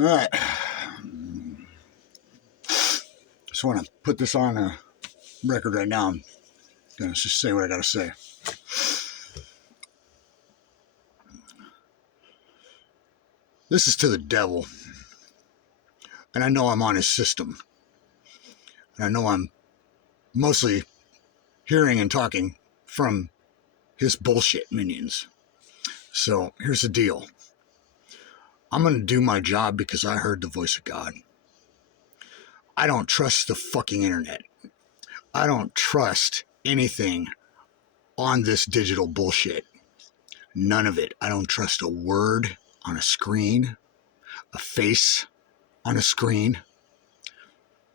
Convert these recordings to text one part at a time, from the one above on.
All right. Just want to put this on a record right now. I'm going to just say what I got to say. This is to the devil. And I know I'm on his system. And I know I'm mostly hearing and talking from his bullshit minions. So here's the deal. I'm going to do my job because I heard the voice of God. I don't trust the fucking internet. I don't trust anything on this digital bullshit. None of it. I don't trust a word on a screen, a face on a screen,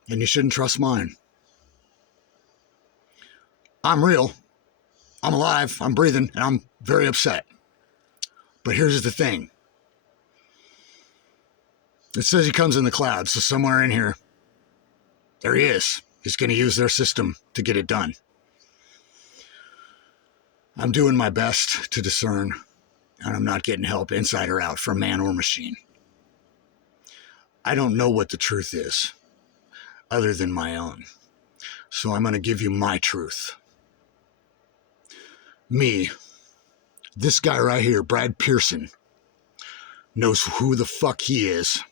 and you shouldn't trust mine. I'm real. I'm alive. I'm breathing, and I'm very upset. But here's the thing. It says he comes in the clouds, so somewhere in here, there he is. He's going to use their system to get it done. I'm doing my best to discern, and I'm not getting help inside or out from man or machine. I don't know what the truth is, other than my own. So I'm going to give you my truth. Me, this guy right here, Brad Pearson, knows who the fuck he is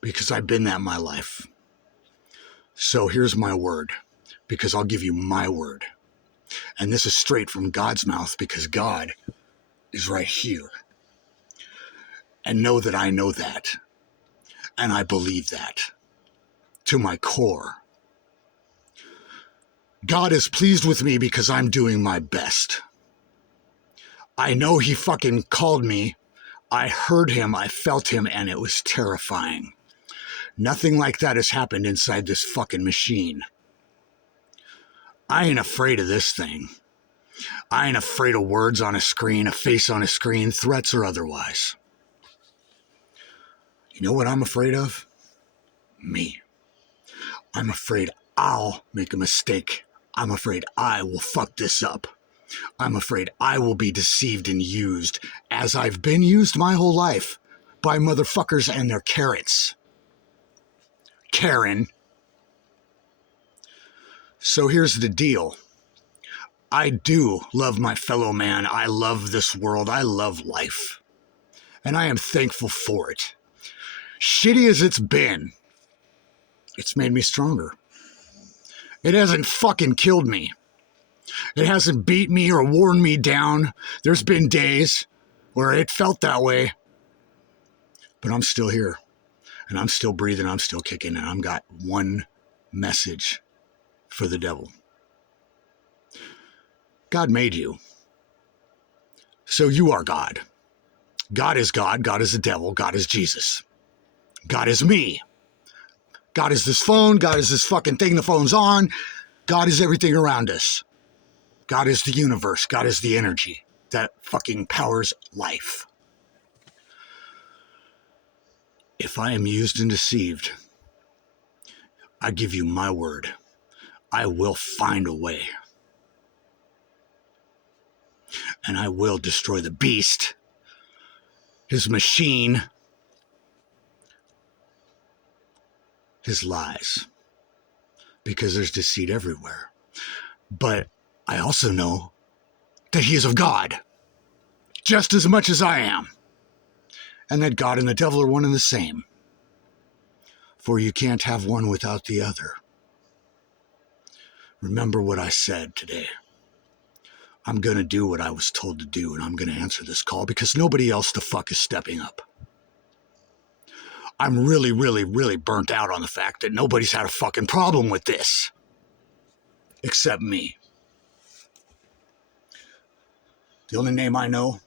because I've been that in my life. So here's my word, because I'll give you my word. And this is straight from God's mouth because God is right here. And know that I know that. And I believe that to my core. God is pleased with me because I'm doing my best. I know he fucking called me. I heard him, I felt him, and it was terrifying. Nothing like that has happened inside this fucking machine. I ain't afraid of this thing. I ain't afraid of words on a screen, a face on a screen, threats or otherwise. You know what I'm afraid of? Me. I'm afraid I'll make a mistake. I'm afraid I will fuck this up. I'm afraid I will be deceived and used, as I've been used my whole life, by motherfuckers and their carrots. Karen. So here's the deal. I do love my fellow man. I love this world. I love life. And I am thankful for it. Shitty as it's been, it's made me stronger. It hasn't fucking killed me. It hasn't beat me or worn me down. There's been days where it felt that way. But I'm still here. And I'm still breathing. I'm still kicking. And I've got one message for the devil. God made you. So you are God. God is God. God is the devil. God is Jesus. God is me. God is this phone. God is this fucking thing the phone's on. God is everything around us. God is the universe. God is the energy that fucking powers life. If I am used and deceived, I give you my word. I will find a way. And I will destroy the beast, his machine, his lies. Because there's deceit everywhere. But I also know that he is of God, just as much as I am. And that God and the devil are one and the same. For you can't have one without the other. Remember what I said today. I'm going to do what I was told to do, and I'm going to answer this call because nobody else the fuck is stepping up. I'm really, really, really burnt out on the fact that nobody's had a fucking problem with this. Except me. The only name I know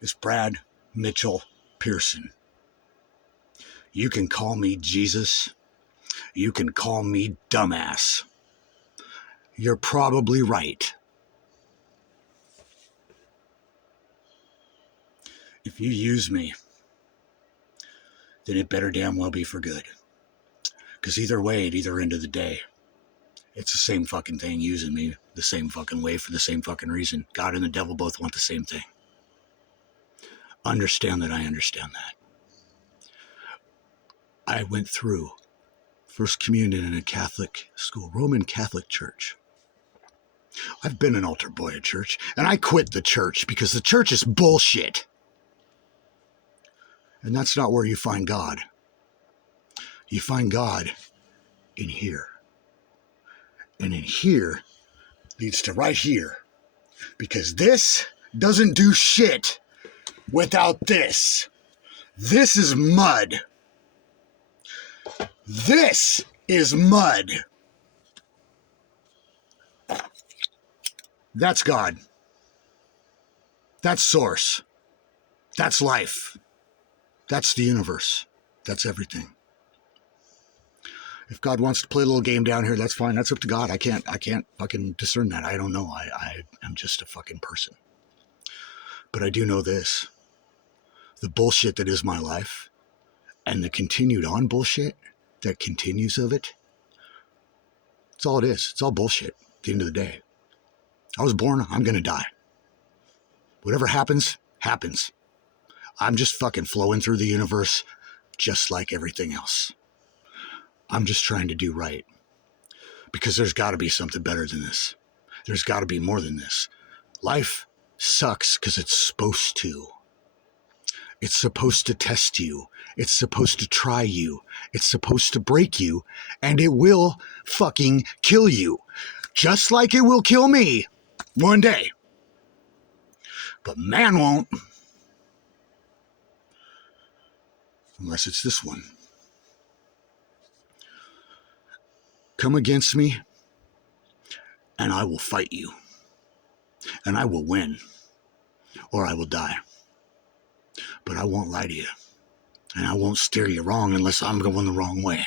is Brad Mitchell Pearson. You can call me Jesus. You can call me dumbass. You're probably right. If you use me, then it better damn well be for good. Because either way, at either end of the day, it's the same fucking thing using me the same fucking way for the same fucking reason. God and the devil both want the same thing. Understand that I understand that. I went through First Communion in a Catholic school, Roman Catholic church. I've been an altar boy at church, and I quit the church because the church is bullshit. And that's not where you find God. You find God in here. And in here leads to right here. Because this doesn't do shit without this. This is mud. This is mud. That's God. That's source. That's life. That's the universe. That's everything. If God wants to play a little game down here, that's fine. That's up to God. I can't fucking discern that. I don't know. I am just a fucking person. But I do know this. The bullshit that is my life and the continued on bullshit that continues of it, it's all it is. It's all bullshit at the end of the day. I was born, I'm going to die. Whatever happens, happens. I'm just fucking flowing through the universe just like everything else. I'm just trying to do right. Because there's got to be something better than this. There's got to be more than this. Life sucks because it's supposed to. It's supposed to test you. It's supposed to try you. It's supposed to break you. And it will fucking kill you. Just like it will kill me one day. But man won't. Unless it's this one. Come against me, and I will fight you. And I will win. Or I will die. But I won't lie to you. And I won't steer you wrong unless I'm going the wrong way.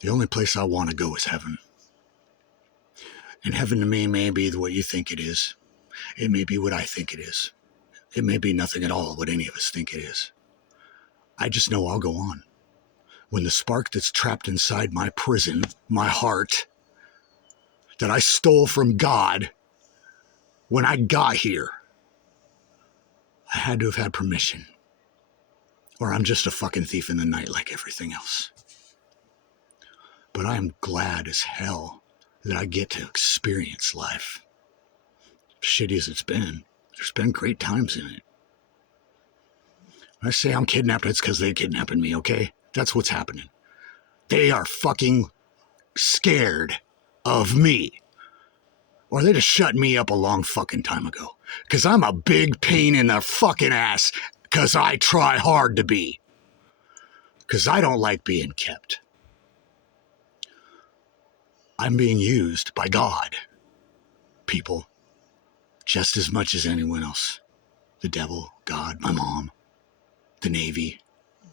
The only place I want to go is heaven. And heaven to me may be what you think it is. It may be what I think it is. It may be nothing at all what any of us think it is. I just know I'll go on. When the spark that's trapped inside my prison, my heart, that I stole from God, when I got here, I had to have had permission. Or I'm just a fucking thief in the night like everything else. But I am glad as hell that I get to experience life. Shitty as it's been, there's been great times in it. When I say I'm kidnapped, it's because they're kidnapping me, okay? That's what's happening. They are fucking scared of me. Or they just shut me up a long fucking time ago. Because I'm a big pain in the fucking ass. Because I try hard to be. Because I don't like being kept. I'm being used by God. People. Just as much as anyone else. The devil, God, my mom, the Navy.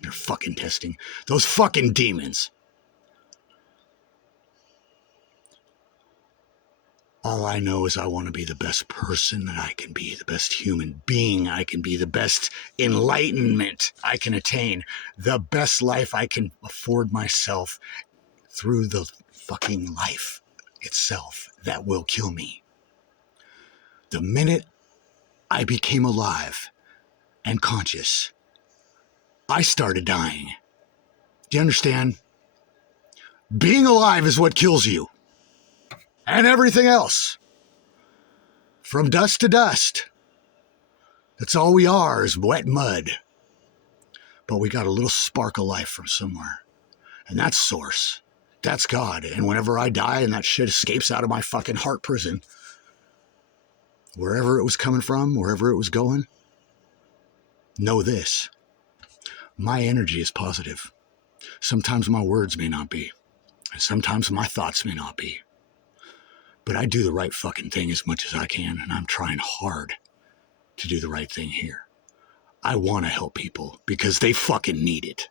They're fucking testing. Those fucking demons. All I know is I want to be the best person that I can be, the best human being I can be, the best enlightenment I can attain, the best life I can afford myself through the fucking life itself that will kill me. The minute I became alive and conscious, I started dying. Do you understand? Being alive is what kills you. And everything else. From dust to dust. That's all we are is wet mud. But we got a little spark of life from somewhere. And that's source. That's God. And whenever I die and that shit escapes out of my fucking heart prison, wherever it was coming from, wherever it was going, know this. My energy is positive. Sometimes my words may not be. And sometimes my thoughts may not be. But I do the right fucking thing as much as I can, and I'm trying hard to do the right thing here. I want to help people because they fucking need it.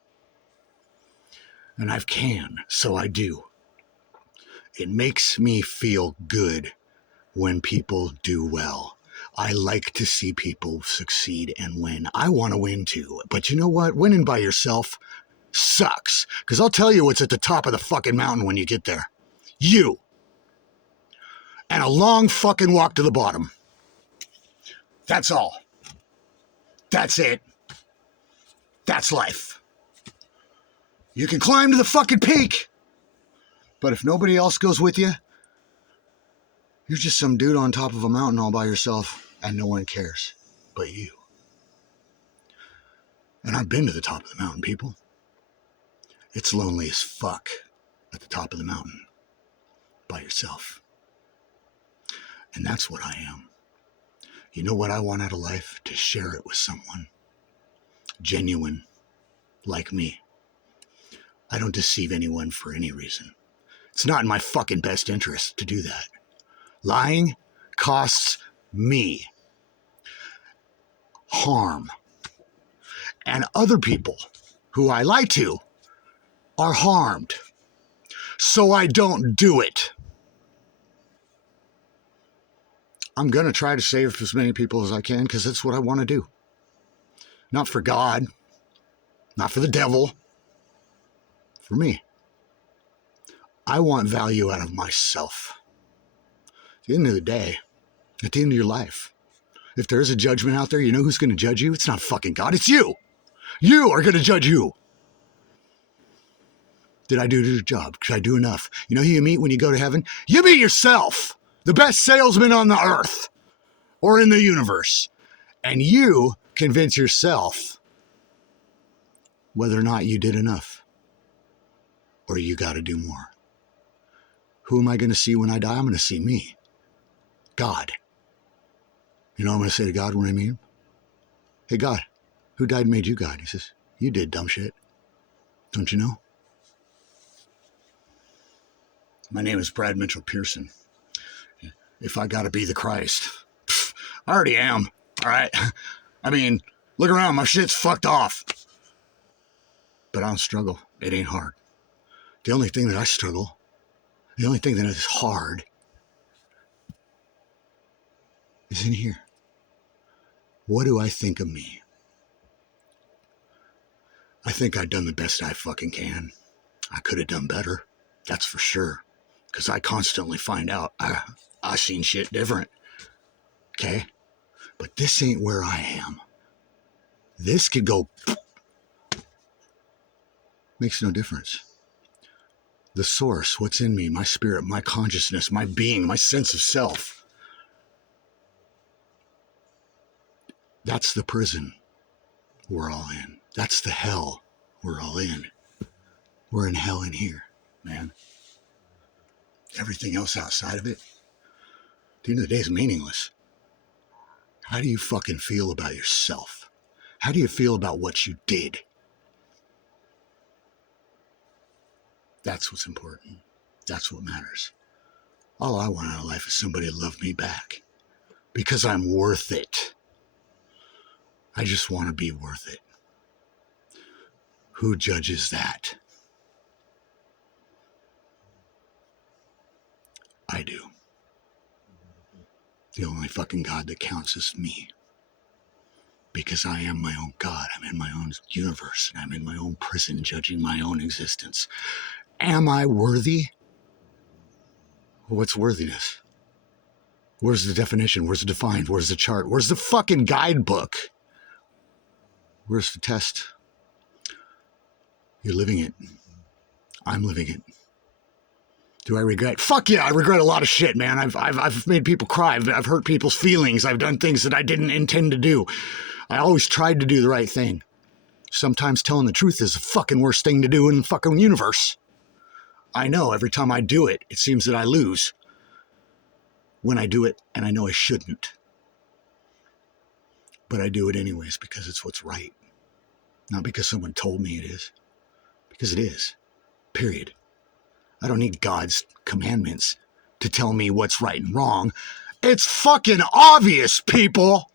And I can, so I do. It makes me feel good when people do well. I like to see people succeed and win. I want to win too. But you know what? Winning by yourself sucks. Because I'll tell you what's at the top of the fucking mountain when you get there. You. And a long fucking walk to the bottom. That's all. That's it. That's life. You can climb to the fucking peak. But if nobody else goes with you, you're just some dude on top of a mountain all by yourself, and no one cares but you. And I've been to the top of the mountain, people. It's lonely as fuck at the top of the mountain by yourself. And that's what I am. You know what I want out of life? To share it with someone genuine like me. I don't deceive anyone for any reason. It's not in my fucking best interest to do that. Lying costs me harm. And other people who I lie to are harmed. So I don't do it. I'm going to try to save as many people as I can because that's what I want to do. Not for God, not for the devil, for me. I want value out of myself. At the end of the day, at the end of your life, if there is a judgment out there, you know who's going to judge you? It's not fucking God, it's you. You are going to judge you. Did I do the job? Did I do enough? You know who you meet when you go to heaven? You meet yourself, the best salesman on the earth or in the universe. And you convince yourself whether or not you did enough or you got to do more. Who am I going to see when I die? I'm going to see me. God. You know what I'm going to say to God when I meet him? Hey, God, who died and made you God? He says, you did, dumb shit. Don't you know? My name is Brad Mitchell Pearson. If I got to be the Christ, I already am, all right? I mean, look around, my shit's fucked off. But I don't struggle. It ain't hard. The only thing that I struggle, the only thing that is hard is in here. What do I think of me? I think I've done the best I fucking can. I could have done better. That's for sure. Because I constantly find out I seen shit different. Okay? But this ain't where I am. This could go... Makes no difference. The source, what's in me, my spirit, my consciousness, my being, my sense of self. That's the prison we're all in. That's the hell we're all in. We're in hell in here, man. Everything else outside of it, at the end of the day, is meaningless. How do you fucking feel about yourself? How do you feel about what you did? That's what's important. That's what matters. All I want out of life is somebody to love me back. Because I'm worth it. I just want to be worth it. Who judges that? I do. The only fucking God that counts is me. Because I am my own God. I'm in my own universe. And I'm in my own prison judging my own existence. Am I worthy? What's worthiness? Where's the definition? Where's it defined? Where's the chart? Where's the fucking guidebook? Where's the test? You're living it. I'm living it. Do I regret? Fuck yeah, I regret a lot of shit, man. I've made people cry. I've hurt people's feelings. I've done things that I didn't intend to do. I always tried to do the right thing. Sometimes telling the truth is the fucking worst thing to do in the fucking universe. I know every time I do it, it seems that I lose. When I do it, and I know I shouldn't. But I do it anyways because it's what's right. Not because someone told me it is. Because it is. Period. I don't need God's commandments to tell me what's right and wrong. It's fucking obvious, people.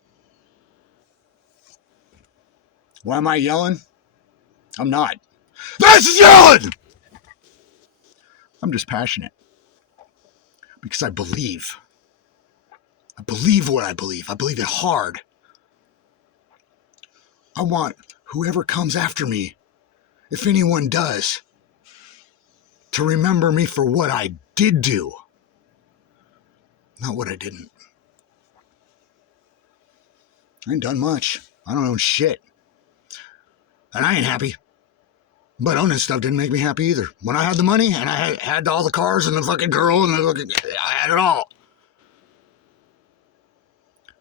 Why am I yelling? I'm not. That's yelling! I'm just passionate. Because I believe. I believe what I believe. I believe it hard. I want whoever comes after me, if anyone does, to remember me for what I did do, not what I didn't. I ain't done much. I don't own shit. And I ain't happy. But owning stuff didn't make me happy either. When I had the money and I had all the cars and the fucking girl and I had it all.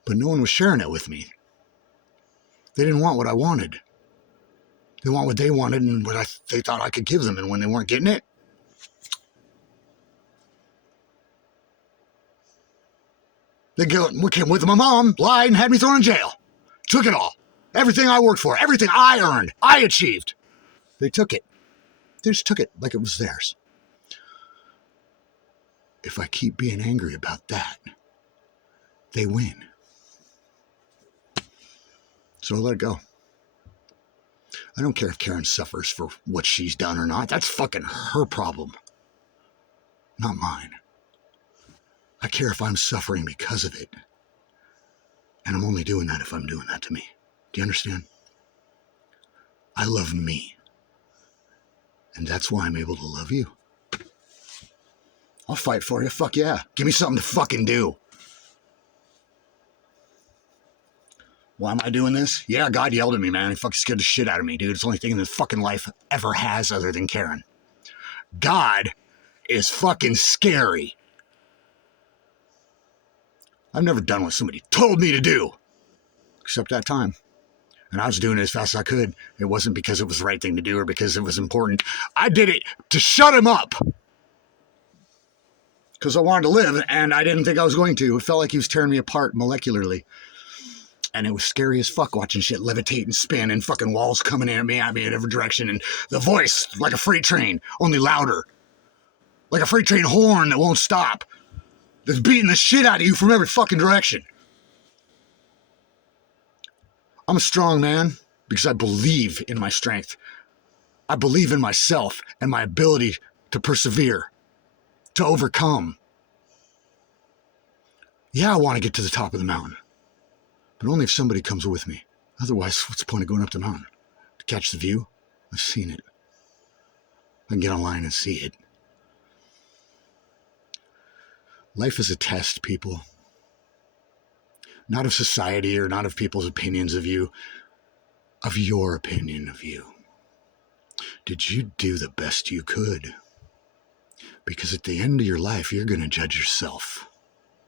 But no one was sharing it with me. They didn't want what I wanted. They want what they wanted and what they thought I could give them. And when they weren't getting it, they came with my mom, lied, and had me thrown in jail. Took it all. Everything I worked for, everything I earned, I achieved. They took it. They just took it like it was theirs. If I keep being angry about that, they win. So I let it go. I don't care if Karen suffers for what she's done or not. That's fucking her problem, not mine. I care if I'm suffering because of it. And I'm only doing that if I'm doing that to me. Do you understand? I love me. And that's why I'm able to love you. I'll fight for you. Fuck yeah. Give me something to fucking do. Why am I doing this? Yeah, God yelled at me, man. He fucking scared the shit out of me, dude. It's the only thing in this fucking life ever has other than Karen. God is fucking scary. I've never done what somebody told me to do. Except that time. And I was doing it as fast as I could. It wasn't because it was the right thing to do or because it was important. I did it to shut him up. Because I wanted to live, and I didn't think I was going to. It felt like he was tearing me apart molecularly. And it was scary as fuck watching shit levitate and spin and fucking walls coming at me in every direction. And the voice, like a freight train, only louder. Like a freight train horn that won't stop. That's beating the shit out of you from every fucking direction. I'm a strong man because I believe in my strength. I believe in myself and my ability to persevere, to overcome. Yeah, I want to get to the top of the mountain, but only if somebody comes with me. Otherwise, what's the point of going up the mountain? To catch the view? I've seen it. I can get online and see it. Life is a test, people. Not of society or not of people's opinions of you, of your opinion of you. Did you do the best you could? Because at the end of your life, you're going to judge yourself.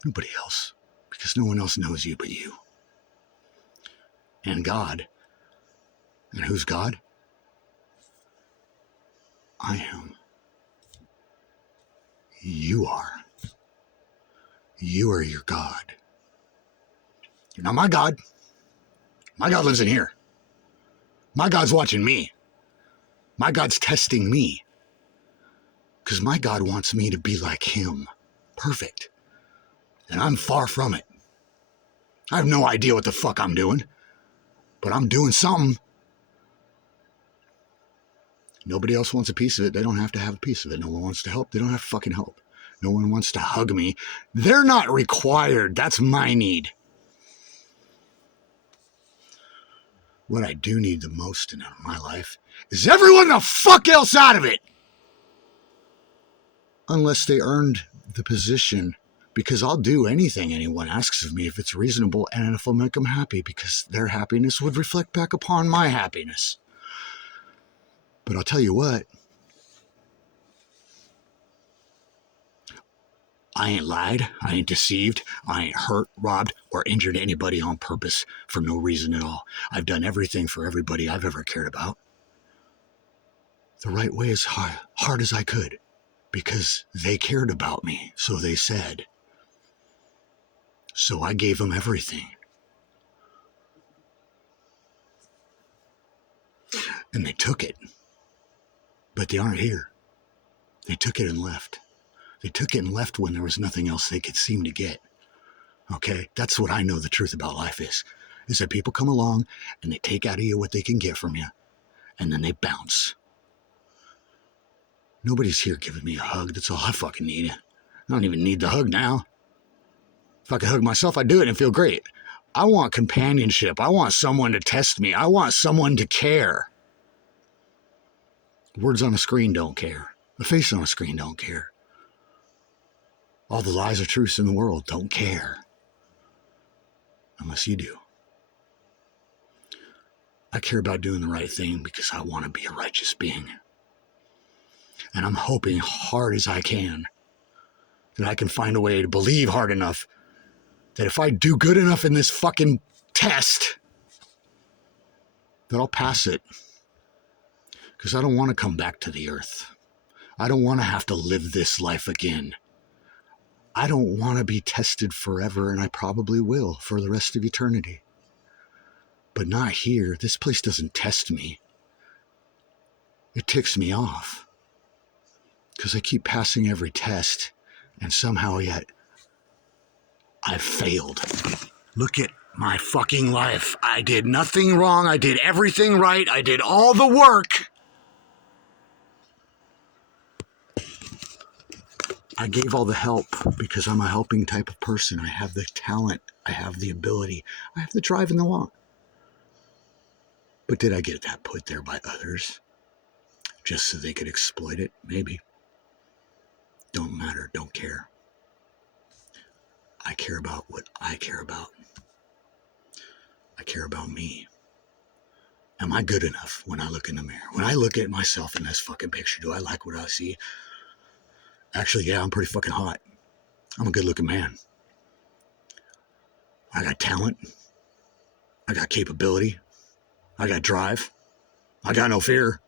Nobody else. Because no one else knows you but you. And God. And who's God? I am. You are. You are your God. You're not my God. My God lives in here. My God's watching me. My God's testing me. Because my God wants me to be like him. Perfect. And I'm far from it. I have no idea what the fuck I'm doing. But I'm doing something. Nobody else wants a piece of it. They don't have to have a piece of it. No one wants to help. They don't have to fucking help. No one wants to hug me. They're not required. That's my need. What I do need the most in my life is everyone the fuck else out of it. Unless they earned the position, because I'll do anything anyone asks of me if it's reasonable and if I'll make them happy, because their happiness would reflect back upon my happiness. But I'll tell you what, I ain't lied, I ain't deceived, I ain't hurt, robbed, or injured anybody on purpose for no reason at all. I've done everything for everybody I've ever cared about. The right way, as hard as I could. Because they cared about me, so they said. So I gave them everything. And they took it. But they aren't here. They took it and left. They took it and left when there was nothing else they could seem to get. Okay? That's what I know the truth about life is that people come along and they take out of you what they can get from you. And then they bounce. Nobody's here giving me a hug. That's all I fucking need. I don't even need the hug now. If I could hug myself, I'd do it and feel great. I want companionship. I want someone to test me. I want someone to care. Words on a screen don't care. A face on a screen don't care. All the lies or truths in the world don't care. Unless you do. I care about doing the right thing because I want to be a righteous being. And I'm hoping hard as I can that I can find a way to believe hard enough that if I do good enough in this fucking test, that I'll pass it. Because I don't want to come back to the earth. I don't want to have to live this life again. I don't want to be tested forever, and I probably will for the rest of eternity. But not here. This place doesn't test me. It ticks me off. Because I keep passing every test, and somehow yet I've failed. Look at my fucking life. I did nothing wrong. I did everything right. I did all the work. I gave all the help because I'm a helping type of person. I have the talent. I have the ability. I have the drive and the want. But did I get that put there by others? Just so they could exploit it? Maybe. Don't matter. Don't care. I care about what I care about. I care about me. Am I good enough when I look in the mirror? When I look at myself in this fucking picture, do I like what I see? Actually, yeah, I'm pretty fucking hot. I'm a good looking man. I got talent. I got capability. I got drive. I got no fear.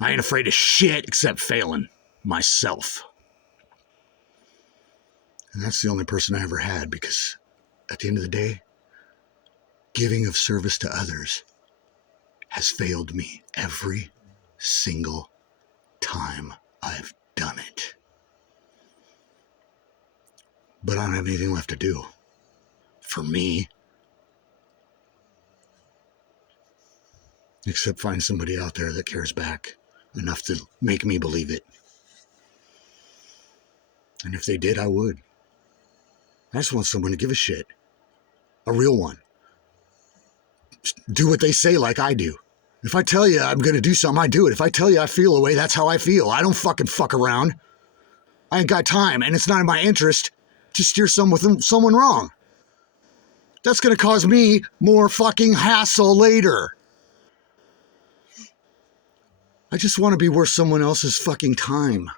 I ain't afraid of shit except failing myself. And that's the only person I ever had, because at the end of the day, giving of service to others has failed me every single time I've done it. But I don't have anything left to do. For me. Except find somebody out there that cares back enough to make me believe it. And if they did, I would. I just want someone to give a shit. A real one. Just do what they say like I do. If I tell you I'm going to do something, I do it. If I tell you I feel a way, that's how I feel. I don't fucking fuck around. I ain't got time, and it's not in my interest to steer someone wrong. That's going to cause me more fucking hassle later. I just want to be worth someone else's fucking time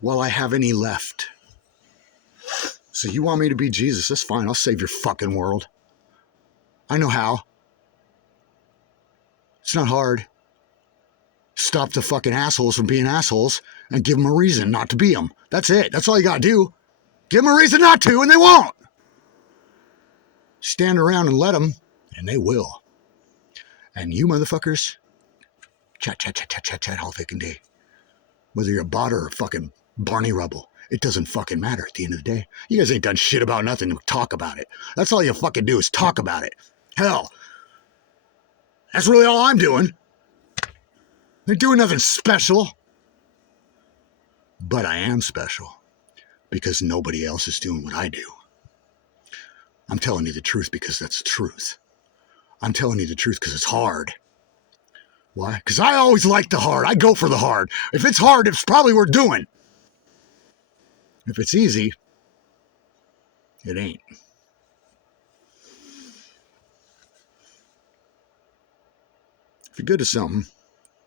while I have any left. So you want me to be Jesus? That's fine. I'll save your fucking world. I know how. It's not hard. Stop the fucking assholes from being assholes and give them a reason not to be them. That's it. That's all you gotta do. Give them a reason not to, and they won't. Stand around and let them, and they will. And you motherfuckers, chat all fucking day. Whether you're a bot or a fucking Barney Rubble, it doesn't fucking matter at the end of the day. You guys ain't done shit about nothing. Talk about it. That's all you fucking do is talk about it. Hell, that's really all I'm doing. They're doing nothing special. But I am special because nobody else is doing what I do. I'm telling you the truth because that's the truth. I'm telling you the truth because it's hard. Why? Because I always like the hard. I go for the hard. If it's hard, it's probably worth doing. If it's easy, it ain't. If you're good at something,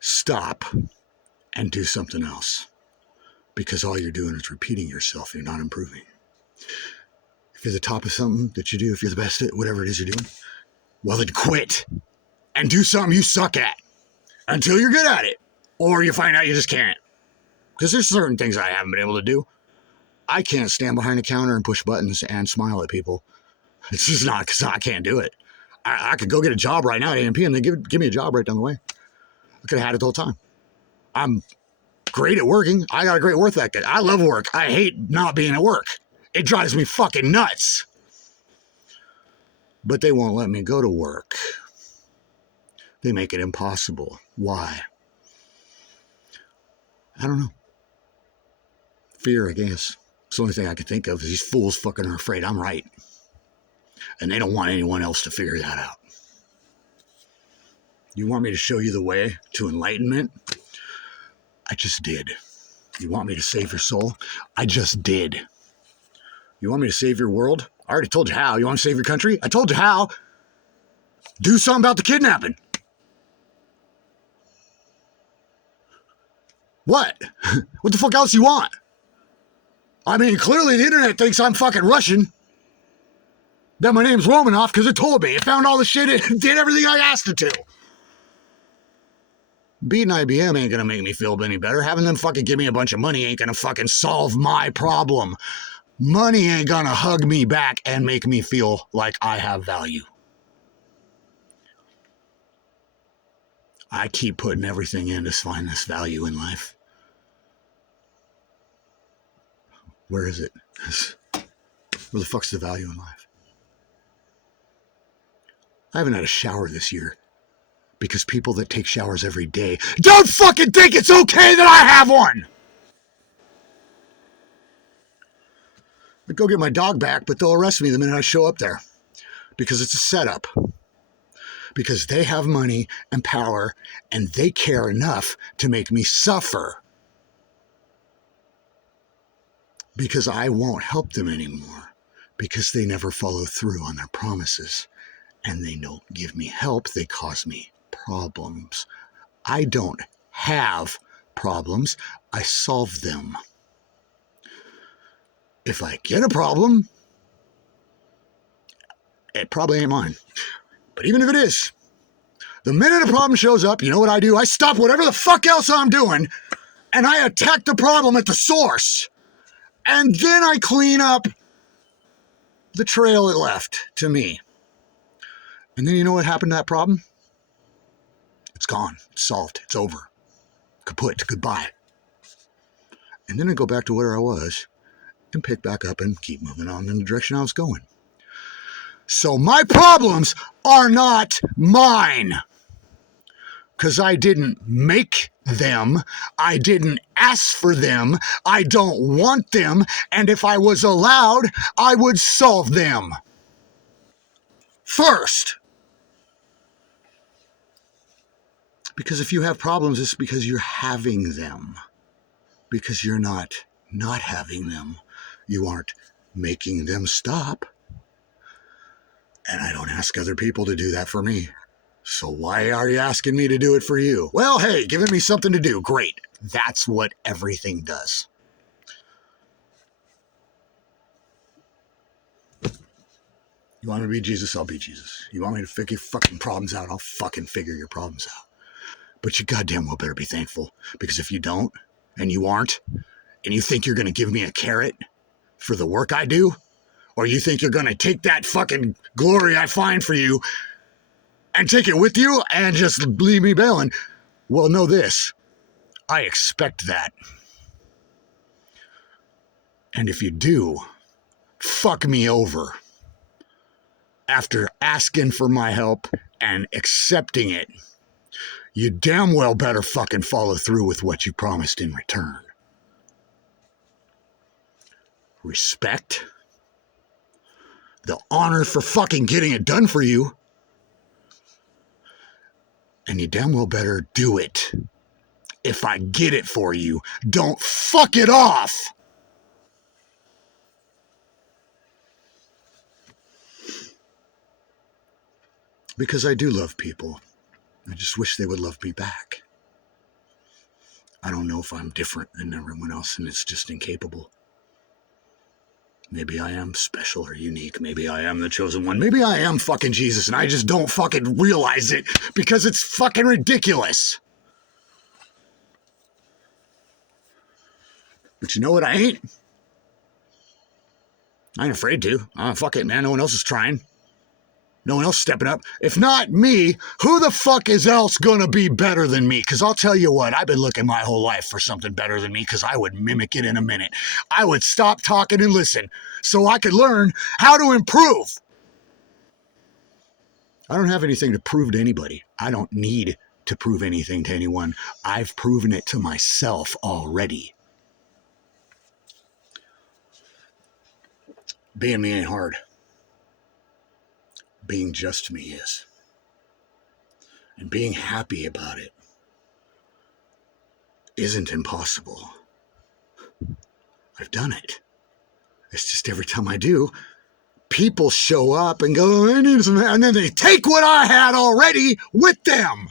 stop and do something else. Because all you're doing is repeating yourself. You're not improving. If you're the top of something that you do, if you're the best at whatever it is you're doing, well, then quit and do something you suck at until you're good at it. Or you find out you just can't. Because there's certain things I haven't been able to do. I can't stand behind a counter and push buttons and smile at people. It's just not because I can't do it. I could go get a job right now at A&P and they give me a job right down the way. I could have had it the whole time. I'm great at working. I got a great work ethic. I love work. I hate not being at work. It drives me fucking nuts. But they won't let me go to work. They make it impossible. Why? I don't know. Fear, I guess. It's the only thing I can think of is these fools fucking are afraid I'm right. And they don't want anyone else to figure that out. You want me to show you the way to enlightenment? I just did. You want me to save your soul? I just did. You want me to save your world? I already told you how. You want to save your country? I told you how. Do something about the kidnapping. What? What the fuck else you want? I mean, clearly the internet thinks I'm fucking Russian. That my name's Romanoff because it told me. It found all the shit. It did everything I asked it to. Beating IBM ain't gonna make me feel any better. Having them fucking give me a bunch of money ain't gonna fucking solve my problem. Money ain't gonna hug me back and make me feel like I have value. I keep putting everything in to find this value in life. Where is it? Where the fuck's the value in life? I haven't had a shower this year because people that take showers every day don't fucking think it's okay that I have one. I'd go get my dog back, but they'll arrest me the minute I show up there because it's a setup. Because they have money and power and they care enough to make me suffer. Because I won't help them anymore because they never follow through on their promises. And they don't give me help, they cause me problems. I don't have problems, I solve them. If I get a problem, it probably ain't mine. But even if it is, the minute a problem shows up, you know what I do? I stop whatever the fuck else I'm doing and I attack the problem at the source. And then I clean up the trail it left to me. And then you know what happened to that problem? It's gone. It's solved. It's over. Kaput. Goodbye. And then I go back to where I was and pick back up and keep moving on in the direction I was going. So my problems are not mine. Because I didn't make them. I didn't ask for them. I don't want them. And if I was allowed, I would solve them. First. Because if you have problems, it's because you're having them. Because you're not having them. You aren't making them stop. And I don't ask other people to do that for me. So why are you asking me to do it for you? Well, hey, giving me something to do. Great. That's what everything does. You want me to be Jesus? I'll be Jesus. You want me to figure your fucking problems out? I'll fucking figure your problems out. But you goddamn well better be thankful. Because if you don't, and you aren't, and you think you're going to give me a carrot for the work I do, or you think you're going to take that fucking glory I find for you and take it with you and just leave me bailing, well, know this. I expect that. And if you do, fuck me over. After asking for my help and accepting it, you damn well better fucking follow through with what you promised in return. Respect. The honor for fucking getting it done for you. And you damn well better do it. If I get it for you, don't fuck it off. Because I do love people. I just wish they would love me back. I don't know if I'm different than everyone else and it's just incapable. Maybe I am special or unique. Maybe I am the chosen one. Maybe I am fucking Jesus and I just don't fucking realize it because it's fucking ridiculous. But you know what I ain't? I ain't afraid to. Fuck it, man. No one else is trying. No one else stepping up. If not me, who the fuck is else gonna be better than me? Because I'll tell you what, I've been looking my whole life for something better than me because I would mimic it in a minute. I would stop talking and listen so I could learn how to improve. I don't have anything to prove to anybody. I don't need to prove anything to anyone. I've proven it to myself already. Being me ain't hard. Being just me is. And being happy about it isn't impossible. I've done it. It's just every time I do, people show up and go, I need some, and then they take what I had already with them.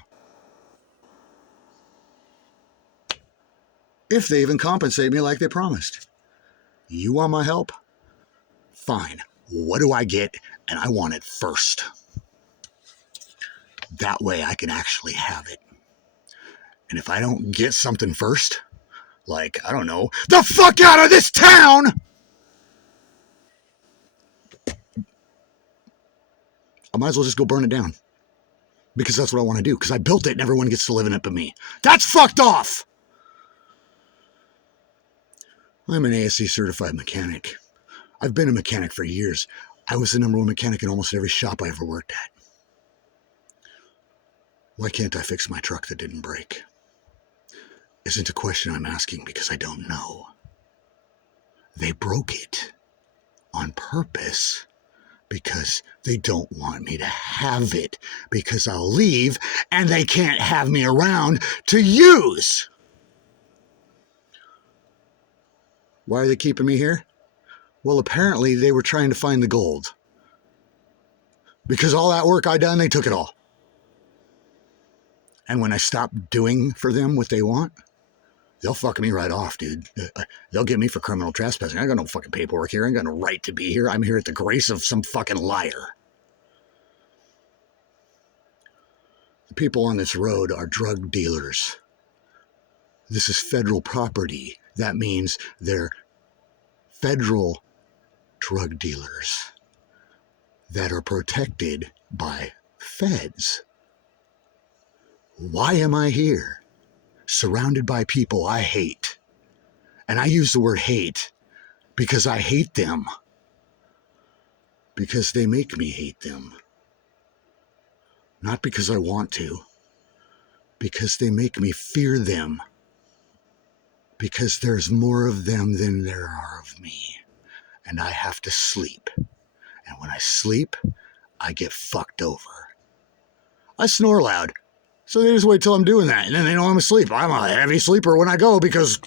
If they even compensate me like they promised. You want my help? Fine. What do I get? And I want it first. That way I can actually have it. And if I don't get something first, like, I don't know, the fuck out of this town! I might as well just go burn it down. Because that's what I want to do. Because I built it and everyone gets to live in it but me. That's fucked off! I'm an ASC certified mechanic. I've been a mechanic for years. I was the number one mechanic in almost every shop I ever worked at. Why can't I fix my truck that didn't break? Isn't a question I'm asking because I don't know. They broke it on purpose because they don't want me to have it because I'll leave and they can't have me around to use. Why are they keeping me here? Well, apparently they were trying to find the gold. Because all that work I done, they took it all. And when I stop doing for them what they want, they'll fuck me right off, dude. They'll get me for criminal trespassing. I got no fucking paperwork here. I ain't got no right to be here. I'm here at the grace of some fucking liar. The people on this road are drug dealers. This is federal property. That means they're federal drug dealers that are protected by feds. Why am I here? Surrounded by people I hate. And I use the word hate because I hate them. Because they make me hate them. Not because I want to. Because they make me fear them. Because there's more of them than there are of me. And I have to sleep. And when I sleep, I get fucked over. I snore loud. So they just wait till I'm doing that, and then they know I'm asleep. I'm a heavy sleeper when I go because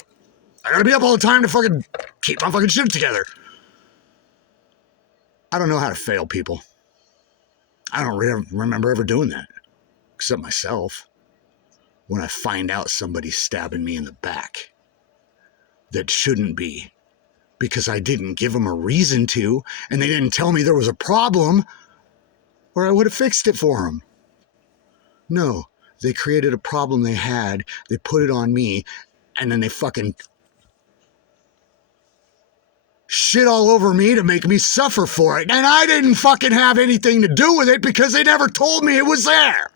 I gotta be up all the time to fucking keep my fucking shit together. I don't know how to fail people. I don't remember ever doing that, except myself. When I find out somebody's stabbing me in the back that shouldn't be because I didn't give them a reason to, and they didn't tell me there was a problem, or I would have fixed it for them. No. They created a problem they had, they put it on me, and then they fucking shit all over me to make me suffer for it. And I didn't fucking have anything to do with it because they never told me it was there.